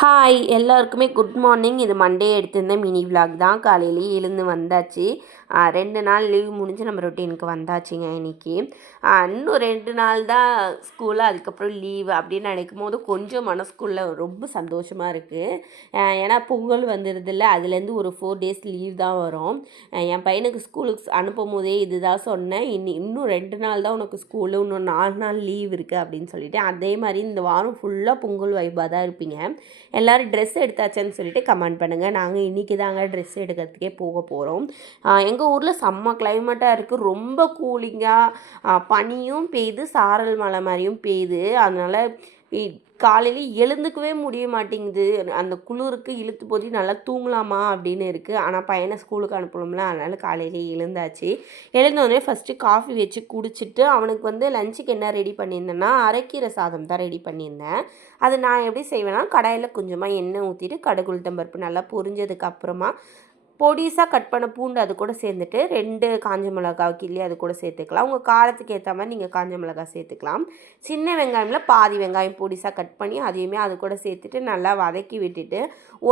Hi எல்லாருக்குமே good morning. இது Monday எடுத்திருந்த mini vlog தான். காலையிலேயே எழுந்து வந்தாச்சு. 2 நாள் லீவ் முடிஞ்சு நம்ம ரொட்டீனுக்கு வந்தாச்சுங்க இன்றைக்கி. இன்னும் 2 நாள் தான் ஸ்கூலு, அதுக்கப்புறம் லீவு அப்படின்னு நினைக்கும் போது கொஞ்சம் மனசுக்குள்ளே ரொம்ப சந்தோஷமாக இருக்குது. ஏன்னா பொங்கல் வந்துடுதில்ல, அதுலேருந்து ஒரு 4 டேஸ் லீவ் தான் வரும். என் பையனுக்கு ஸ்கூலுக்கு அனுப்பும் போதே இது தான் சொன்னேன், இன்னும் 2 நாள் தான் உனக்கு ஸ்கூலு, இன்னும் 4 நாள் லீவ் இருக்குது அப்படின்னு சொல்லிட்டு. அதே மாதிரி இந்த வாரம் ஃபுல்லாக பொங்கல் வைப்பாக தான் இருப்பீங்க. எல்லோரும் ட்ரெஸ் எடுத்தாச்சுன்னு சொல்லிட்டு கமெண்ட் பண்ணுங்கள். நாங்கள் இன்றைக்கி தாங்க ட்ரெஸ் எடுக்கிறதுக்கே போக போகிறோம். எங்கள் ஊரில் செம்ம கிளைமேட்டாக இருக்குது. ரொம்ப கூலிங்காக பனியும் பெய்யுது, சாரல் மழை மாதிரியும் பெய்யுது. அதனால் காலையில் எழுந்துக்கவே முடிய மாட்டேங்குது. அந்த குளிருக்கு இழுத்து போத்தி நல்லா தூங்கலாமா அப்படின்னு இருக்குது. ஆனால் பையனை ஸ்கூலுக்கு அனுப்பணும்ல, அதனால் காலையிலே எழுந்தாச்சு. எழுந்தோடனே ஃபஸ்ட்டு காஃபி வச்சு குடிச்சிட்டு அவனுக்கு லஞ்சுக்கு என்ன ரெடி பண்ணியிருந்தேன்னா அரைக்கீரை சாதம் தான் ரெடி பண்ணியிருந்தேன். அது நான் எப்படி செய்வேன்னா, கடாயில் கொஞ்சமாக எண்ணெய் ஊற்றிட்டு கடுகு உளுத்தம் பருப்பு நல்லா பொரிஞ்சதுக்கு அப்புறமா பொடிசாக கட் பண்ண பூண்டு அது கூட சேர்ந்துட்டு 2 காஞ்ச மிளகா கிள்ளி அது கூட சேர்த்துக்கலாம். உங்கள் காரத்துக்கு ஏற்ற மாதிரி நீங்கள் காஞ்ச மிளகா சேர்த்துக்கலாம். சின்ன வெங்காயமில் பாதி வெங்காயம் பொடிசாக கட் பண்ணி அதையுமே அது கூட சேர்த்துட்டு நல்லா வதக்கி விட்டுட்டு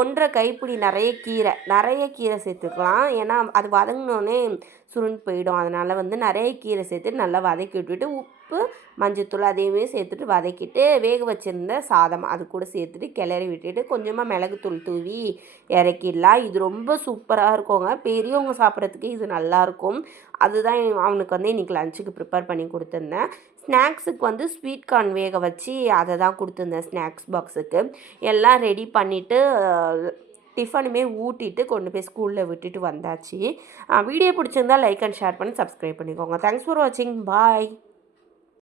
1 1/2 கைப்பிடி நிறைய கீரை சேர்த்துக்கலாம். ஏன்னா அது வதங்கினோடனே சுருண்டு போயிடும். அதனால் நிறைய கீரை சேர்த்து நல்லா வதக்கி விட்டுட்டு உப்பு மஞ்சத்தூள் அதையுமே சேர்த்துட்டு வதக்கிட்டு வேக வச்சுருந்த சாதம் அது கூட சேர்த்துட்டு கிளறி விட்டுட்டு கொஞ்சமாக மிளகுத்தூள் தூவி இறக்கிடலாம். இது ரொம்ப சூப்பராக இருக்குங்க. பெரியவங்க சாப்பிட்றதுக்கு இது நல்லாயிருக்கும். அதுதான் அவனுக்கு இன்றைக்கி லஞ்சுக்கு ப்ரிப்பேர் பண்ணி கொடுத்துருந்தேன். ஸ்நாக்ஸுக்கு ஸ்வீட் கார்ன் வேக வச்சு அதை தான் கொடுத்துருந்தேன் ஸ்நாக்ஸ் பாக்ஸுக்கு. எல்லாம் ரெடி பண்ணிவிட்டு டிஃபனுமே ஊட்டிட்டு கொண்டு போய் ஸ்கூலில் விட்டுட்டு வந்தாச்சு. வீடியோ பிடிச்சிருந்தால் லைக் அண்ட் ஷேர் பண்ணி சப்ஸ்கிரைப் பண்ணிக்கோங்க. தேங்க்ஸ் ஃபார் வாட்சிங். பாய்.